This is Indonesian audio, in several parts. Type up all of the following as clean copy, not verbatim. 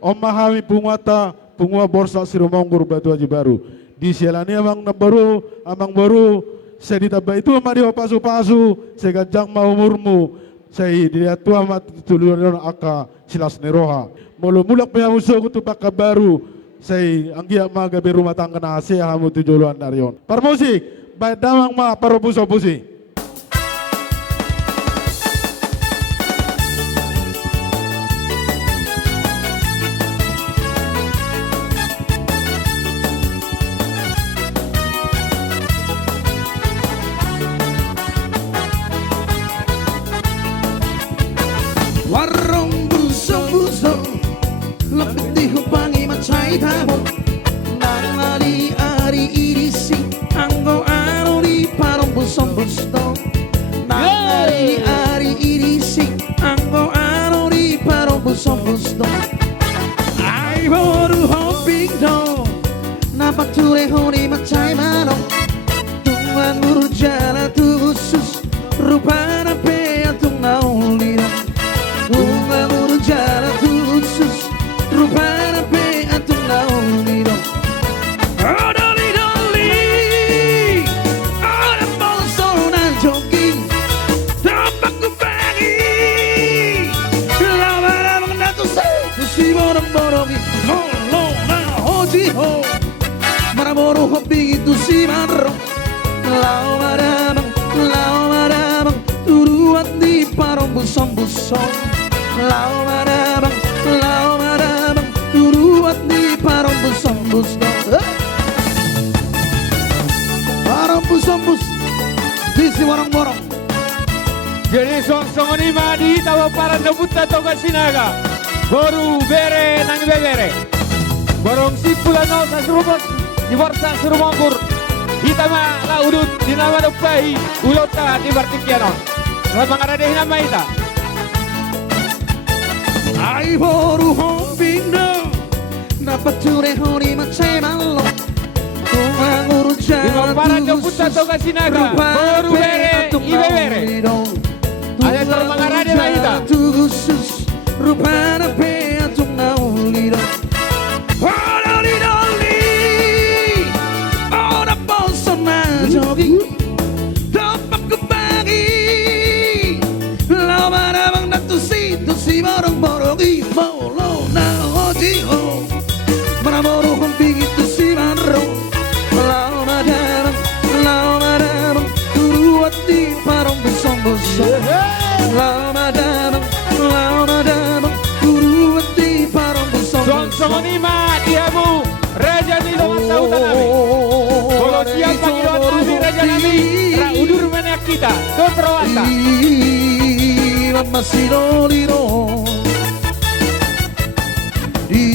Omahami pungwata pungwa borsa sirumonggur batu aji baru. Di sialani amang baru saya ditambah itu amari pasu-pasu saya gajang mau umurmu saya dilihat tua mat tuluran aka silas neroha. Mulu mulak punya musuh kutu pakka baru saya anggia maga berumah tangga nasi hamu tujuluan darion. Parmusik baik damang ma paropuso pusi. Warung busong-busong lebih dihubangi macai tamu nang ari irisi anggo anu di parung busong-busong nang ari irisi anggo anu di parung busong-busong ai boru hoping do napak ture honi macai manong tungguan buru jala tu khusus rupana pe atung naulirang bunga urjala khusus rupana pe atung naulirang odoli doli orang bolsona jogging tampak kupagi lama menatu si borong-borongi molo na hoji ho maraboro hobi itu si marong lau marabang turuan di parong busong-busong lau marabang turuan di parong busong-busong parong busong-bus bisi warong-borong jadi song-song ni madi tawa para nabuta toga sinaga baru bere nang bebere borong sipulano sa surubos di borsa surumonggur hitama la udut di nama dopai ulota di bartikiano ramang ada deh nama ita ai boru hombino dapat cure honi macai malo kumang urujal di para nabuta toga sinaga baru bere ibebere ada ramang ada deh ita khusus rupana pe atung nauliro jogging dapat kebagi lama namang natusi borong-borongi molo na hoji ho maraboro humping itu si marong lama damang turuat di parong busong-busong lama damang turuat di parong busong-busong song-song ni madi hamu Raja Nilo Masautan Ami kalau siapa ngiluan Rusi Raja Nami ra udur menek kita ke perawata masih loliro di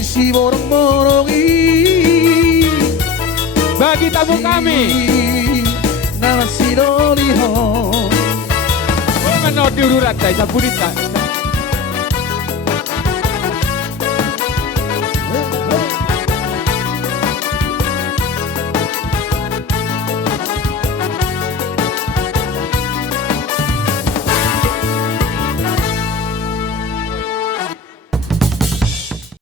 si borong-borongi bagi tamu kami nama si loliro menodiurat saya sabunita